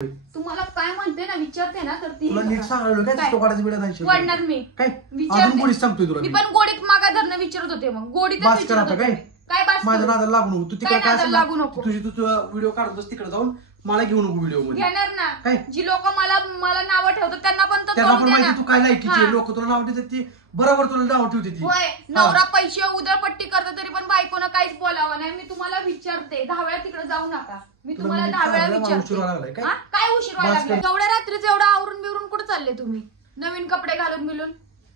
तुम्हाला काय म्हणते ना विचारते ना तर ती तुला नीट सांगायला काय तो काढायचं बिडा नाही वाढणार मी काय विचारते. अजून गोडीत सांगतोय तुला मी पण गोडीत मागा धरणं विचारत होते मग गोडीत बास कर आता काय काय बास माझ्या नादाला लागू नको तू तिकडे काय नादाला लागू नको. तुझी तू व्हिडिओ काढतोस तिकडे जाऊन मला घेऊ नको व्हिडिओ मध्ये घेणार ना काय? जी लोक मला नाव ठेवतात त्यांना पण तर त्यांना कळू पण द्या माहिती ना. तू काय लायकीची हा. लोक तुला नाव ठेवतात ती बरोबर तुला नाव ठेवते ती होय नवरा पैसे उधळपट्टी करतो तरी पण बायकोनं काहीच बोलावं नाही मी तुम्हाला विचारते 10 वेळा तिकडे जाऊ नका मी तुला तुम्हाला मी 10 वेळा सांगायला मला उशीर व्हायला लागलाय विचारते काय? हा? काय उशीर व्हायला बास लागला कर. एवढ्या रात्रीचं एवढं आवरून बिवरून कुठे चालले तुम्ही नवीन कपडे घालून मिळून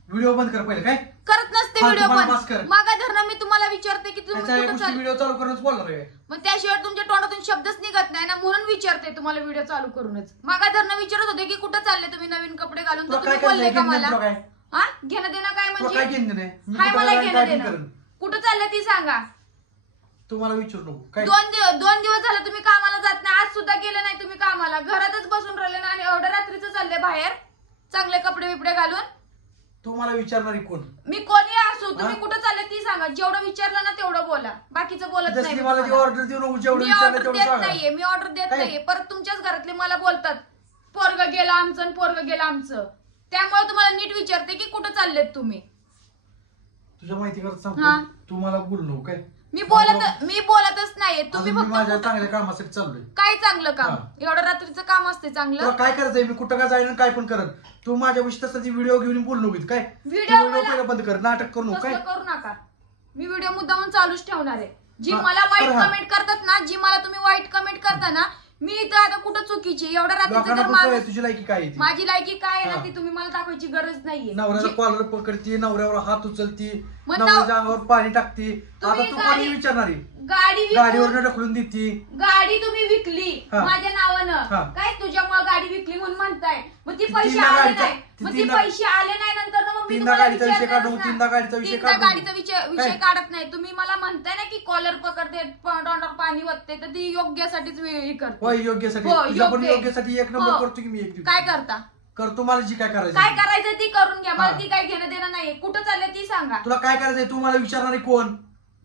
व्हिडिओ बंद कर पहिले काय करत नसते हा, व्हिडिओ तुम्हाला पण बास कर. मागा धरणं मी तुम्हाला विचारते की तुम्ही त्याच्या कुठं गोष्टी चालले व्हिडिओ चालू करूनच बोलणार आहे मग त्याशिवाय तुमच्या तोंडातून शब्दच निघत नाही ना म्हणून विचारते तुम्हाला व्हिडिओ चालू करूनच मागा धरणं विचारत होते की कुठं चालले तुम्ही नवीन कपडे घालून तुला तर काय तुम्ही बोलले का करायचं मला तुला काय हा घेणं देणं काय तुला काय म्हणजे घेणं नाही मी हाय कुठं मला काय घेणं काय देणं करेन कुठं चालले ती सांगा तुम्हाला विचारू नको काय 2 दिवस झाले तुम्ही कामाला जात नाही आज सुद्धा गेले नाही तुम्ही कामाला घरातच बसून राहिले ना आणि एवढ्या रात्रीचं चालले बाहेर चांगले कपडे बिपडे घालून तू मला विचारणारी कोण मी कोणी असू तुम्ही कुठं चालले ती सांगा जेवढं विचारलं ना तेवढं बोला बाकीचं बोलत नाही जसली मी मला जी तुम्हाला. ऑर्डर देऊ नको जेवढं मी विचारलं ऑर्डर तेवढं देत सांगा नाहीये मी ऑर्डर देत काय? नाहीये परत तुमच्याच घरातले मला बोलतात पोरग गेलं आमचं आणि पोरग गेलं आमचं त्यामुळे तुम्हाला नीट विचारते की कुठं चाललेत तुम्ही तुझ्या माहिती करत हा. सांगतो तू मला बोलू नको काय मी बोलतच नाहीये तुम्ही अजून मी माझ्या फक्त चांगल्या कामासाठी चाललोय काय चांगलं काम हा. एवढं रात्रीचं काम असते तुला चांगलं काय करायचंय मी कुठं काय जाईन काय पण करत तू माझ्या विषयी तसं व्हिडिओ घेऊन बोलू नको काय व्हिडिओ व्हिडिओ पहिला बंद कर नाटक करू नको काय तसलं करू नका मी व्हिडिओ मुद्दामून चालूच ठेवणार आहे जी हा, मला वाईट कर हा. कमेंट करतात ना जी मला तुम्ही वाईट कमेंट करता ना मी इथं आता कुठं चुकीची एवढ्या रात्रीचं लोकांना तर पण कळेल माणूस तुझी लायकी काय आहे ती. माझी लायकी काय आहे ना हा. ती तुम्ही मला दाखवायची गरज नाहीये नवऱ्याला जी- कॉलर पकडती नवऱ्यावर हात उचलती मग नवऱ्याच्या अंगावर पाणी टाकती आता तुम्ही तू गाडी- कोणी विचारणारी गाडी गाडीवर ढकलून देती गाडी तुम्ही विकली हा. माझ्या हा. नावानं काय तुझ्यामुळे गाडी विकली म्हणून म्हणताय मग ती पैसे तीनदा आले गाडीचा- नाही मग ती तीनदा- पैसे आले नाही नंतर मग मी तीनदा तुम्हाला गाडीचा विषय विचारणारच काढू, ना. तीनदा गाडीचा विषय तीनदा काढू. गाडीचा विषय काय? काढत नाही तुम्ही मला म्हणताय ना की कॉलर पकडते तोंडावर पाणी वतते तर ती योग्यासाठीच हे करते होय योग्यसाठी हो, तुझ्या पण योग्य. योग्यसाठी एक नंबर हो. करतो की मी एक दिवस. काय करता करतो मला जी काय करायचं काय करायचं ती करून घ्या मला हा. ती काय घेणं देणं नाहीये कुठं चालले ती सांगा तुला काय करायचंय तू मला विचारणारी कोण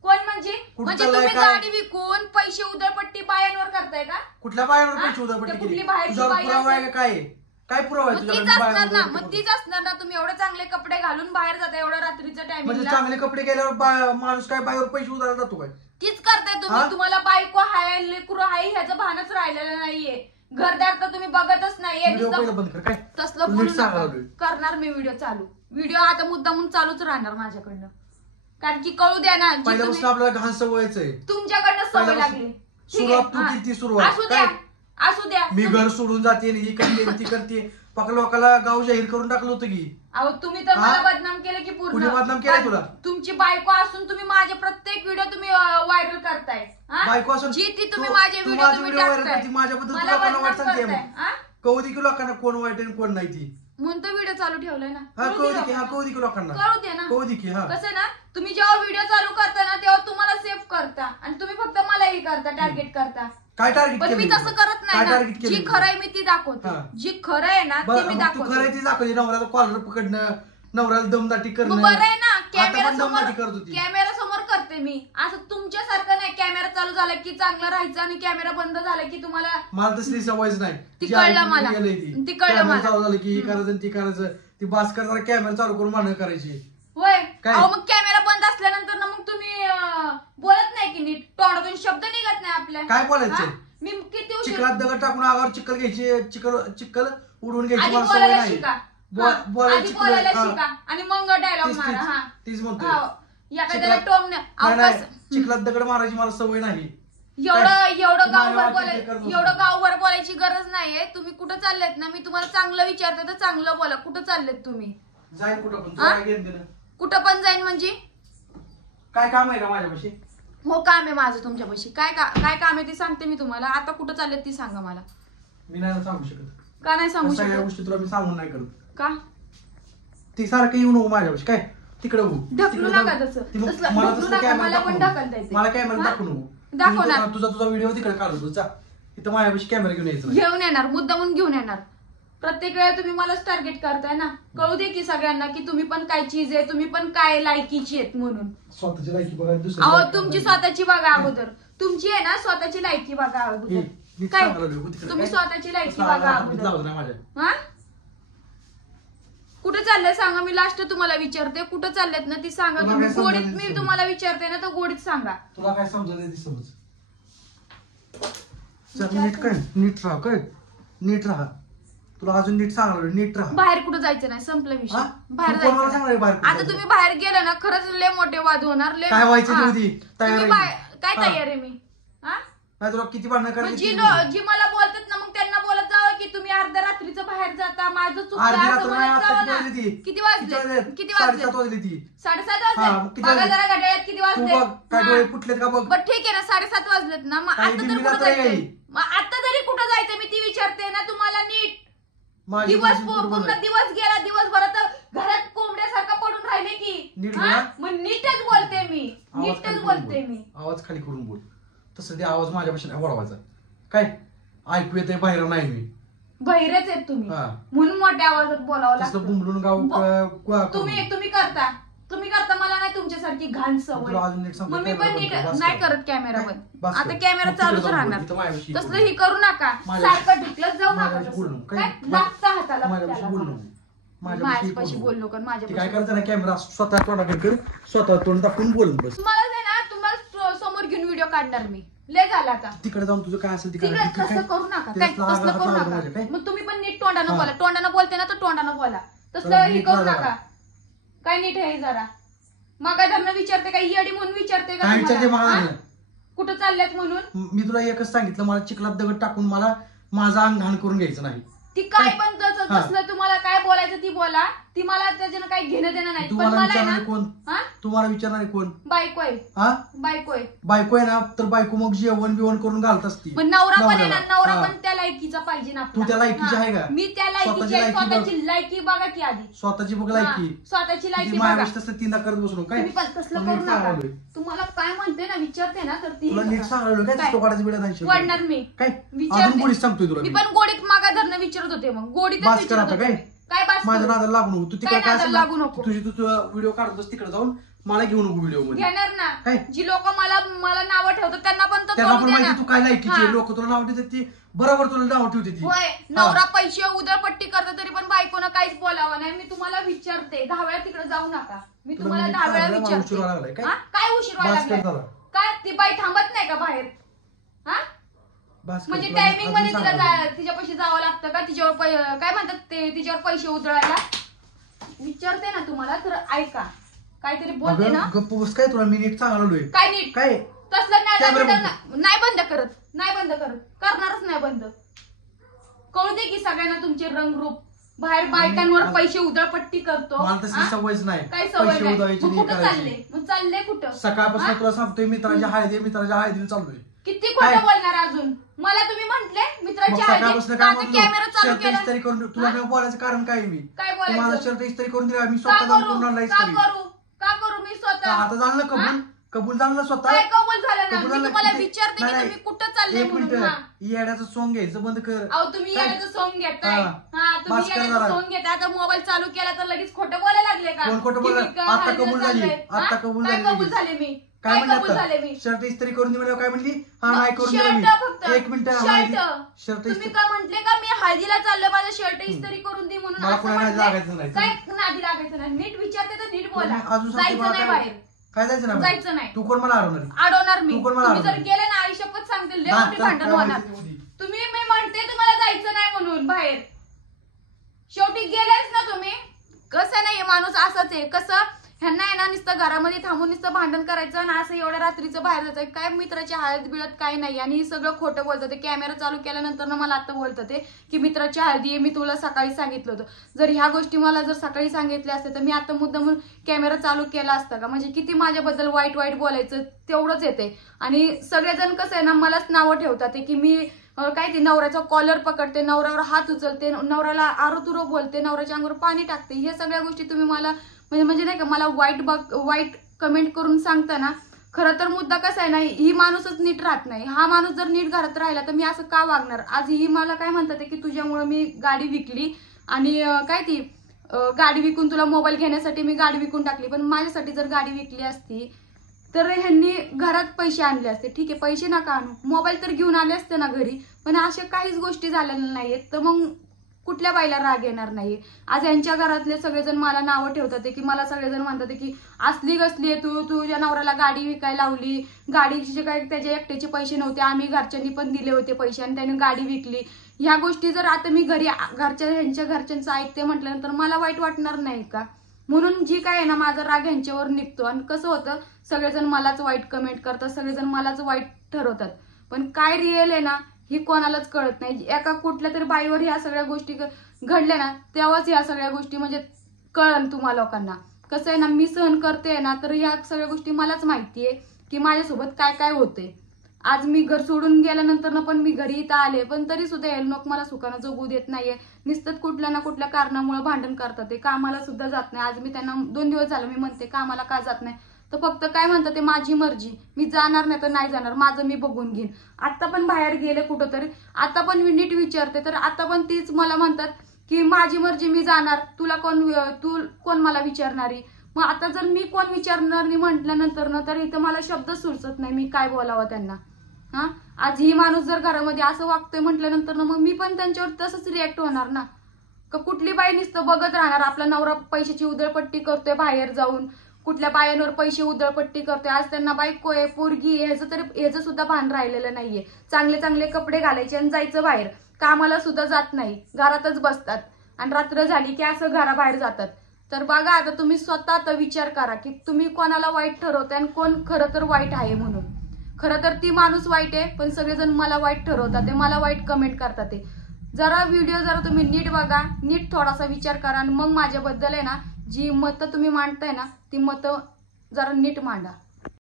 कोण म्हणजे म्हणजे चाललंय तुम्ही काय? गाडी विकून पैसे उधळपट्टी बायांवर करताय का कुठल्या बाहेर हा? पैसे उधापट्टी ते केली कुठली बाहेरची तुझ्यावर बाई पुरावा आहे असेल? का काय आहे? काय पुरावा आहे मग तुझ्याकडे? तीच मी असणार ना बाहेर मग तीच असणार ना तुम्ही एवढे चांगले कपडे घालून बाहेर जाता एवढ्या रात्रीच्या म्हणजे टायमिंगला चांगले कपडे गेल्यावर माणूस काय बाहेर पैसे उधारायला जातो काय तीच करताय हा? तुम्ही तुम्हाला बायको हाय लेकरू हाय ह्याचं भानच राहिलेलं नाहीये घरदार तर तुम्ही बघतच नाहीये व्हिडिओ पहिलं नुसतं बंद कर काय तसलं तू बोलू नीट सांगा नका. लागलोय. करणार मी व्हिडिओ चालू व्हिडिओ आता मुद्दामून चालूच राहणार माझ्याकडनं कारण की कळू द्या ना जी पहिल्यापासून तुम्ही- आपल्याला घाण सवयच आहे तुमच्याकडनं सवय पहिल्यापासून- लागली ठीक आहे, सुरुवात तू हा. केली ती सुरुवात. असू द्या काय? असू द्या मी घर सोडून जाते आणि ही करते आणि ती करते पका लोकांना गाव जाहीर करून टाकलं होतं की अहो तुम्ही तर हा? मला बदनाम केलं की पूर्ण कुणी बदनाम केलंय तुला? तुमची बायको असून तुम्ही माझे प्रत्येक व्हिडिओ तुम्ही व्हायरल करताय हा? बायको असून जी ती तुम्ही तू- माझे तू व्हिडिओ माझे तुम्ही व्हिडिओ व्हायरल टाकताय करते माझ्याबद्दल मला तुला कोणाला बदनाम वाईट सांगते करताय, मग हा? कौदी की लोकांना कोण वाईट आणि कोण नाही ती म्हणून तर व्हिडिओ चालू ठेवलाय ना हा कळू दे कौदी की हा लोकांना. कौदी की लोकांना कळू दे ना कौदी की हा कसं ना तुम्ही जेव्हा व्हिडिओ चालू करता ना तेव्हा तुम्हाला सेव्ह करता आणि तुम्ही फक्त मलाही करता टार्गेट करता काय टार्गेट पण मी तसं करत नाही ना जी खरं आहे मी ती दाखवते हा. जी खरं आहे ना ती मी तू दाखवते खरं ती दाखवली नवऱ्याला कॉलर पकडणं नवऱ्याला दमदाटी मग करणं बरं आहे ना आता कॅमेरा पण समोर दमदाटी करत होती कॅमेरा समोर करते मी असं तुमच्यासारखं नाही कॅमेरा चालू झाला की चांगलं राहायचं आणि कॅमेरा बंद झाला की तुम्हाला मला तसली सवयच नाही ती जी कळलं आईची मला. गेलंय ती. ती कळलं कॅमेरा मला. चालू झालं की हे करायचं आणि ती करायचं ती बास करताना कॅमेरा चालू करून मांडण करायची होय काय? अहो मग कॅमेरा बंद असल्यानंतर ना मग तुम्ही बोलत नाही की नीट तोंडातून शब्द निघत नाही आपल्या काय बोलायचं? हा? मी किती उशीर चिखलात दगड टाकून आगावर चिखल घ्यायची चिखल उडवून घ्यायची आधी मला सवय बोलायला नाही शिका बो- हा, बोलायला आधी चिखल- बोलायला हा. शिका आणि मग डायलॉग तीच- मारा तीच- हा तीच म्हणतोय. हो. या काय त्याला चिखलात- टोम नाही, नाही, चिखलात दगड मारायची मला सवय नाही एवढं तुम्हाला गावभर वाटतं बोलाय ते करत बसू. एवढं गावभर बोलायची गरज नाहीये तुम्ही कुठं चाललेत ना मी तुम्हाला चांगलं विचारते तर चांगलं बोला कुठं चाललेत तुम्ही जाईल कुठं पण हा? तुला घेऊन दिलं कुठं पण जाईन म्हणजे काय काम आहे का माझ्यापाशी हो काम आहे माझं तुमच्यापाशी काय काम आहे ते सांगते मी तुम्हाला आता कुठं चाललेत ती सांगा मला मी नाही सांगू शकत का नाही सांगू सगळ्या शकत गोष्टी तुला मी सांगून नाही करत का ती सारखं येऊ नको माझ्यापाशी काय तिकडे हो ढकलू नका तसं. ढकलू नका, मला पण ढकलतायचं. मला कॅमेरा हा? दाखवू नको दाखवणार. तुझा व्हिडिओ तिकडे काढतो जा इथं माझ्यापाशी कॅमेरा घेऊन यायचं नाही. घेऊन येणार मुद्दामून घेऊन येणार प्रत्येक वेळा तुम्ही मलाच टार्गेट करताय ना कळू दे की सगळ्यांना की तुम्ही पण काय चीज आहे तुम्ही पण काय लायकीची आहेत म्हणून स्वतःची लायकी बघा अहो तुमची स्वतःची बघा अगोदर तुमची आहे ना स्वतःची लायकी बघा अगोदर नीट काय सांगायला लागलोय, तिकडे तुम्ही काय? स्वतःची लायकी तसला बघा हात अगोदर. लावला नाही माझ्या. हा कुठं चाललंय सांगा, मी लास्ट तुम्हाला विचारते कुठं चाललेत ना ती सांगा तुला तुम्ही. काय गोडीत समजायला मी नाही तुम्हाला विचारते ना तर गोडीत सांगा. तुला काय समजायचं ते समज. चल नीट काय, नीट राहा काय, नीट राहा. तुला अजून नीट सांगायला नीट राहा. बाहेर कुठं जायचं नाही, संपलं विषय. हा? बाहेर तू कोणाला जायचं सांगणार आहे बाहेर नाही. कुठं आता जायचं? तुम्ही बाहेर गेले ना खरंच लय मोठे वाद होणार. लय काय व्हायचं हा. ते होती, तयार तुम्ही आहे बाहेर- काय हा. तयार आहे मी? हा? नाही तुला किती भांडणं मग करायची जी ती लो- जी मला बोलतात ना मग त्यांना बोलत जावं की तुम्ही अर्ध्या रात्रीचं बाहेर जाता, माझं चुकतं अर्धी असं रात्र नाही, बोलत आता जावं किती ना. वाजली ती? किती वाजले? किती वाजले? 7:30 वाजली ती. 7:30 हा, मग वाजले. किती बघा वाजले? जरा घड्याळात किती तू वाजले. बघ काय हा. डोळे फुटलेत का बघ. बरं ठीक आहे ना 7:30 वाजलेत ना मग काही आता तर बिनबिल कुठं रात्र जायचंय? आहे. मग आता तरी कुठं जायचं मी ती विचारते ना तुम्हाला नीट. माझी दिवस तुझी बरोबर पूर्ण आहे. दिवस गेला, दिवसभरात घरात कोंबड्यासारखं पडून राहिले की नीट हा? बोला. मग नीटच बोलते मी, आवाज नीटच खाली बोलते करून मी. बोल. आवाज खाली करून बोल. तसं ते आवाज माझ्यापाशी नाही वाढवायचा. काय ऐकू येते बाहेर नाही मी. बहिरेच आहेत तुम्ही हा. म्हणून मोठ्या आवाजात बोलावं तसं लागतं. बुंबलून गाव तुम्ही करता मला नाही तुमच्यासारखी घाण सवय. तुला अजून नीट सांगतो, मग मी पण कॅमेरा नीट बंद कर, बस नाही कर. करत कॅमेरा बंद. बस कर. आता कॅमेरा मग तिकडे चालूच जाऊन बोल. राहणार. इथं माझ्यापाशी तसलं बोल. ही करू नका. माझ्यापाशी- सारखं ढिकलत जाऊ नका माझ्यापाशी बोल तसं. नको. काय काय? लागतं हाताला माझ्यापाशी त्याला. बोल नको. माझ्यापाशी बोल बोल नको. नको ते माझ्यापाशी काय बोल करता ना कॅमेरा स्वतः तोंडाकडे कर, स्वतः तोंड दाखवून बोल बस. तुम्हाला नाही ना तुम्हाला समोर घेऊन व्हिडिओ काढणार मी. लय झाला आता. तिकडे जाऊन तुझं काय असेल तिकडे तसं करू नका. काय तसलं करू नका. मग तुम्ही पण नीट तोंडानं हा. बोला. तोंडानं बोलते ना तर तोंडानं बोला. तसलं जरा हे नीट करू राहा नका. काय नीट आहे जरा. मग धरणं विचारते काय येडी म्हणून विचारते का काय विचारते तुम्हाला? मला हा? नाही. कुठं चालल्यात म्हणून? मी तुला एकच सांगितलं, मला चिखलात दगड टाकून मला माझं अंग घाण करून घ्यायचं नाही. ती काय पण तसं हा. तसलं तुम्हाला काय बोलायचं ती बोला. ती मला त्याच्यानं काही घेणं देणं नाही. पण तुम्हाला मला आहे विचारणारे ना कोण? हा? तुम्हाला विचारणारे कोण? बायको आहे. हा बायको आहे. बायको आहे ना, तर बायको मग जेवण बिवण करून घालत असती. मग नवरा पण आहे ना, नवऱ्याला. नवरा हा. पण त्या लायकीचा पाहिजे ना आपला. तू त्या लायकीची हा. आहे का? मी त्या लायकीची स्वतःची आहे. लायकी बघ. स्वतःची लायकी बघा की आधी. स्वतःची बघ हा. लायकी. स्वतःची लायकी बघा. माझ्यापेक्षा तसं तीनदा करत बसलो काय. तुम्ही पण तसलं तुला करू नीट नका. सांगालोय. तुम्हाला काय म्हणते ना विचारते ना तर ती तुला नीट सांगायला काय काय? तो काढायचं बिडा नाही शेवटी. वाढणार मी. काय विचारते. अजून गोडीत सांगतोय तुला मी मी. पण गोडीत मागा धरणं विचारत होते. मग गोडीतच बास कर विचारत आता होते. काय? काय बास माझ्या करू? नादाला लागू नको. तू तिकडे काय काय नादाला असेल लागू ना, नको? तुझी तू व्हिडिओ काढत बस तिकडे जाऊन, मला घेऊ नको व्हिडिओ मध्ये. घेणार ना. काय? जी लोक मला मला नावं ठेवतात त्यांना पण तर त्यांना कळू पण द्या ना. माहिती तू काय लायकीची हा. लोक तुला नाव ठेवतात ती बरोबर तुला नाव ठेवते ती. होय नवरा पैसे उधळपट्टी करतो तरी पण बायकोनं काहीच बोलावं नाही. मी तुम्हाला विचारते 10 वेळा तिकडे जाऊ नका. मी तुला तुम्हाला मी 10 वेळा सांगायला मला उशीर व्हायला लागलाय. विचारते. काय? हा? काय उशीर व्हायला बास कर लागलाय? जरा. काय ती बाई थांबत नाही का बाहेर? हा बास कर. म्हणजे तुला मी टायमिंग मध्ये अजून तिला सांगायला तिच्यापाशी जावं लागतं का? तिच्यावर काय म्हणतात ते तिच्यावर पैसे उधळायला? विचारते ना तुम्हाला तर ऐका. काहीतरी बोलते अगं, ना. गप्प बस काय तुला मी नीट सांगायला काय नीट? काय तसलं नाही कॅमेरा बंद बंद. नाही बंद करत. नाही बंद करत. करणारच नाही बंद. कळू दे की सगळ्यांना तुमचे रंगरूप. बाहेर बायकांवर पैसे उधळपट्टी करतो. मला तशी हा? सवयच नाही. काय सवय पैसे नाही? उधळायची मग नाही कुठं करायची. चालले? मग चालले कुठं? सकाळपासून हा? तुला सांगतोय मित्राच्या हळदीला चाललोय. किती काय? खोटं बोलणार अजून? मला तुम्ही म्हंटले मग मित्राची सकाळपासून काय म्हणतो? कॅमेरा चालू शर्ट केला. इस्त्री करून तुला नाही बोलायचं कारण काय मी काय तू माझा बोलायचं? शर्ट इस्त्री करून दिला मी का स्वतः जाऊन करू? करून आणला का इस्त्री. करू? का करू मी स्वतः? आता झालं ना हा? कबूल कबूल झालं ना स्वतः. काय कबूल झालं ना? कबूल मी झालं तुम्हाला की ते- विचारते की नाही, तुम्ही कुठं चालले एक मिनिट म्हणून. हा. येड्याचं सॉंग घ्यायचं बंद कर. अहो तुम्ही काय? याचं सॉंग घेताय. हा. हा तुम्ही बस कर याचं जरा. सॉंग घेताय. आता मोबाईल चालू केला तर लगेच खोटं बोलायला लागले का? कोण खोटं की बोललं? मी का आता हळदीला कबूल झाली. चाललोय? आता हा? कबूल काय झाली कबूल लगेच. झाले मी? काय काय कबूल झाले म्हणलं मी? शर्ट इस्त्री करून दे म्हणल्यावर काय म्हणली हा मग नाही करून दिलं मी. शर्ट फक्त. एक मिनिट शर्ट तुम्ही इस्त्री का म्हंटले का मी हळदीला चाललोय माझं शर्ट इस्त्री करून दे म्हणून मला असं कोणाला म्हंटले? लागायचं नाही. काय नादी लागायचं नाही. नीट विचारते तर नीट बोला. तुम्ही अजून सांगते जायचं मला नाही काय? बाहेर. काय जायचं नाही जायचं नाही. तू कोण मला हरवणार आहे? अडवणार मी. तू कोण मला तुम्ही जर अडवणार? गेले ना आयुष्यपत सांगते लय हा, मोठी चल, भांडण काय होणार. माहिती उद्या. तुम्ही मी म्हणते तुम्हाला जायचं नाही म्हणून बाहेर. शेवटी गेलेच ना तुम्ही. कसं नाही माणूस असाच आहे. कसं ह्यांना आहे ना नुसतं घरामध्ये थांबून नुसतं भांडण करायचं आणि असं एवढ्या रात्रीचं बाहेर जायचं. काय मित्राची हळद बिळत काय नाही आणि हे सगळं खोटं बोलतं. ते कॅमेरा चालू केल्यानंतर ना मला आता बोलतं ते की मित्राची हळदी आहे मी तुला सकाळी सांगितलं होतं. जर ह्या गोष्टी मला जर सकाळी सांगितल्या असत्या तर मी आता मुद्दामून कॅमेरा चालू केला असता का? म्हणजे किती माझ्याबद्दल वाईट वाईट बोलायचं तेवढंच येते. आणि सगळेजण कसं आहे ना मलाच नावं ठेवतात की मी काय ते नवऱ्याचा कॉलर पकडते, नवऱ्यावर हात उचलते, नवऱ्याला आरोतुरो बोलते, नवऱ्याच्या अंगावर पाणी टाकते. हे सगळ्या गोष्टी तुम्ही मला म्हणजे नाही का मला वाईट कमेंट करून सांगता ना. खरं तर मुद्दा कसा आहे ना ही माणूसच नीट राहत नाही. हा माणूस जर नीट घरात राहिला तर मी असं का वागणार? आज ही मला काय म्हणतात की तुझ्यामुळे मी गाडी विकली आणि काय ती गाडी विकून तुला मोबाईल घेण्यासाठी मी गाडी विकून टाकली. पण माझ्यासाठी जर गाडी विकली असती तर ह्यांनी घरात पैसे आणले असते. ठीक आहे, पैसे नका आणू, मोबाईल तर घेऊन आले असते ना घरी. पण अशा काहीच गोष्टी झालेल्या नाहीयेत, तर मग कुठल्या बाईला राग येणार नाही. आज यांच्या घरातले सगळेजण मला नावं ठेवतात की मला सगळेजण म्हणतात की असली कसली आहे तू, तुझ्या नवऱ्याला गाडी विकायला लावली, गाडीचे जे काही त्याचे एकट्याचे पैसे नव्हते, आम्ही घरच्यांनी पण दिले होते पैसे आणि त्याने गाडी विकली. ह्या गोष्टी जर आता मी घरी ह्यांच्या घरच्यांचं ऐकते म्हटल्यानंतर मला वाईट वाटणार नाही का? म्हणून जी काय आहे ना, माझा राग ह्यांच्यावर निघतो. आणि कसं होतं, सगळेजण मलाच वाईट कमेंट करतात, सगळेजण मलाच वाईट ठरवतात, पण काय रिअल आहे ना ही कोणालाच कळत नाही. एका कुठल्या तरी बाईवर ह्या सगळ्या गोष्टी घडल्या ना, तेव्हाच ह्या सगळ्या गोष्टी म्हणजे कळन तुम्हा लोकांना. कसं आहे ना, मी सहन करते ना, तर ह्या सगळ्या गोष्टी मलाच माहितीये की माझ्यासोबत काय काय होते. आज मी घर सोडून गेल्यानंतर ना पण मी घरी इथं आले, पण तरी सुद्धा हे लोक मला सुखानं जगू देत नाहीये. नुसतं कुठल्या ना कुठल्या कारणामुळे भांडण करतात. ते कामाला सुद्धा जात नाही. आज मी त्यांना 2 दिवस झालं मी म्हणते कामाला का जात नाही, तर फक्त काय म्हणतात ते माझी मर्जी, मी जाणार नाही तर नाही जाणार, माझं मी बघून घेईन. आता पण बाहेर गेले कुठं तरी, आता पण मी नीट विचारते तर आता पण तीच मला म्हणतात की माझी मर्जी, मी जाणार, तू कोण मला विचारणारी. मग आता जर मी कोण विचारणार नाही म्हटल्यानंतर ना, तर इथं मला शब्द सुचत नाही मी काय बोलावं त्यांना. हा, आज ही माणूस जर घरामध्ये असं वागतोय म्हटल्यानंतर ना मग मी पण त्यांच्यावर तसंच रिॲक्ट होणार ना. का कुठली बाई नुसतं बघत राहणार आपला नवरा पैशाची उधळपट्टी करतोय बाहेर जाऊन, कुठल्या बायांवर पैसे उधळपट्टी करतोय. आज त्यांना बायको आहे, पोरगी, ह्याचं सुद्धा भान राहिलेलं नाहीये. चांगले चांगले कपडे घालायचे आणि जायचं बाहेर, कामाला सुद्धा जात नाही, घरातच बसतात आणि रात्र झाली की असं घराबाहेर जातात. तर बघा आता तुम्ही स्वतः आता विचार करा की तुम्ही कोणाला वाईट ठरवताय आणि कोण खरं तर वाईट आहे म्हणून. खरं तर ती माणूस वाईट आहे, पण सगळेजण मला वाईट ठरवतात, ते मला वाईट कमेंट करतात. ते जरा व्हिडिओ जरा तुम्ही नीट बघा, नीट थोडासा विचार करा आणि मग माझ्याबद्दल आहे ना जी मतं तुम्ही मांडताय ना ती मतं जरा नीट मांडा.